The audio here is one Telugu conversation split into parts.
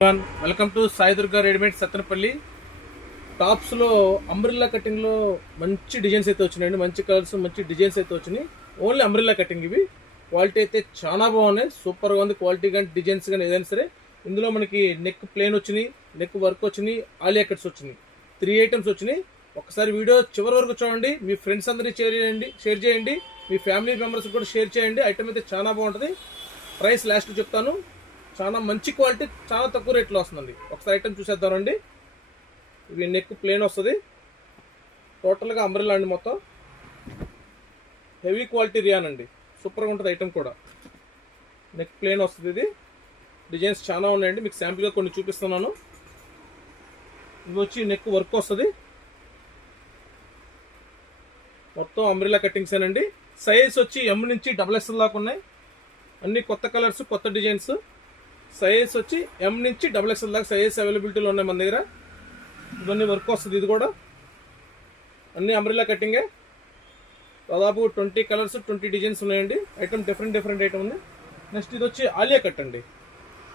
Welcome to Sai Durga readymade Sattenapalli. Tops లో అంబ్రిల్లా కటింగ్ లో మంచి డిజైన్స్ అయితే వచ్చినాయండి. మంచి కలర్స్, మంచి డిజైన్స్ అయితే వచ్చినాయి. Only umbrella cutting. ఇవి క్వాలిటీ అయితే చాలా బాగున్నాయి. సూపర్ గా ఉంది క్వాలిటీ కానీ డిజైన్స్ కానీ ఏదైనా సరే. ఇందులో మనకి నెక్ ప్లేన్ వచ్చినాయి, నెక్ వర్క్ వచ్చినాయి, ఆలియా కట్స్ వచ్చినాయి. 3 ఐటమ్స్ వచ్చినాయి. ఒకసారి వీడియో చివరి వరకు చూడండి. మీ ఫ్రెండ్స్ అందరికీ షేర్ చేయండి. మీ ఫ్యామిలీ మెంబర్స్ కూడా షేర్ చేయండి. ఐటమ్ అయితే చాలా బాగుంటుంది. ప్రైస్ లాస్ట్ చెప్తాను. చాలా మంచి క్వాలిటీ, చాలా తక్కువ రేట్లో వస్తుందండి. ఒకసారి ఐటమ్ చూసేద్దామండి. ఇవి నెక్ ప్లేన్ వస్తుంది. టోటల్గా అంబ్రెల్లా అండి. మొత్తం హెవీ క్వాలిటీ రియాన్ అండి. సూపర్గా ఉంటుంది ఐటమ్ కూడా. నెక్ ప్లేన్ వస్తుంది. ఇది డిజైన్స్ చాలా ఉన్నాయండి. మీకు శాంపుల్గా కొన్ని చూపిస్తున్నాను. ఇవి వచ్చి నెక్ వర్క్ వస్తుంది. మొత్తం అంబ్రెల్లా కటింగ్స్ ఏనండి. సైజ్ వచ్చి ఎం నుంచి XXL దాకా ఉన్నాయి. అన్ని కొత్త కలర్స్, కొత్త డిజైన్స్. సైజ్ వచ్చి ఎం నుంచి XXL దాకా సైజెస్ అవైలబిలిటీలో ఉన్నాయి మన దగ్గర. ఇవన్నీ వర్క్ వస్తుంది. ఇది కూడా అన్ని అంబ్రెల్లా కటింగే. దాదాపు 20 కలర్స్, 20 డిజైన్స్ ఉన్నాయండి. ఐటమ్ డిఫరెంట్ ఐటమ్ ఉంది. నెక్స్ట్ ఇది వచ్చి ఆలియా కట్ అండి.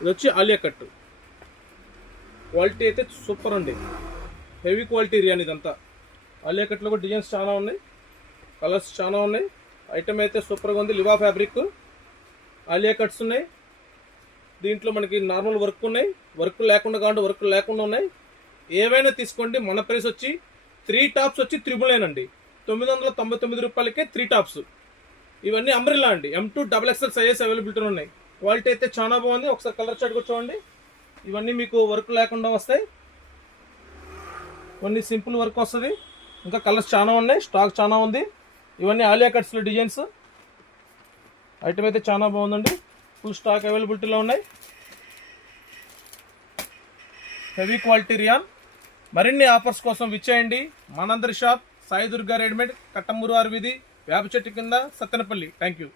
ఇది వచ్చి ఆలియా కట్. క్వాలిటీ అయితే సూపర్ అండి. హెవీ క్వాలిటీ రియాన్ ఇదంతా. ఆలియా కట్లో కూడా డిజైన్స్ చాలా ఉన్నాయి, కలర్స్ చాలా ఉన్నాయి. ఐటమ్ అయితే సూపర్గా ఉంది. లివా ఫ్యాబ్రిక్ ఆలియా కట్స్ ఉన్నాయి. దీంట్లో మనకి నార్మల్ వర్క్ ఉన్నాయి, వర్క్ లేకుండా కావాలంటే వర్క్ లేకుండా ఉన్నాయి. ఏవైనా తీసుకోండి. మన ప్రైస్ వచ్చి 3 టాప్స్ వచ్చి 999 అండి. 999 రూపాయలకే 3 టాప్స్. ఇవన్నీ అంబ్రెల్లా అండి. M2 XXL సైజెస్ అవైలబిలిటీ ఉన్నాయి. క్వాలిటీ అయితే చాలా బాగుంది. ఒకసారి కలర్ చార్ట్ కూడా చూడండి. ఇవన్నీ మీకు వర్క్ లేకుండా వస్తాయి. ఇవన్నీ సింపుల్ వర్క్ వస్తుంది. ఇంకా కలర్స్ చాలా ఉన్నాయి, స్టాక్ చాలా ఉంది. ఇవన్నీ ఆలియా కట్స్లో డిజైన్స్. ఐటమ్ అయితే చాలా బాగుందండి. ఫుల్ స్టాక్ అవైలబిలిటీలో ఉన్నాయి. Heavy quality rayon. మరిన్ని ఆఫర్స్ కోసం విచ్చేయండి. మనందరి షాప్ సాయి దుర్గా రెడీమేడ్, కట్టమూరు వీధి, వేప చెట్టు కింద, సత్తెనపల్లి. Thank you.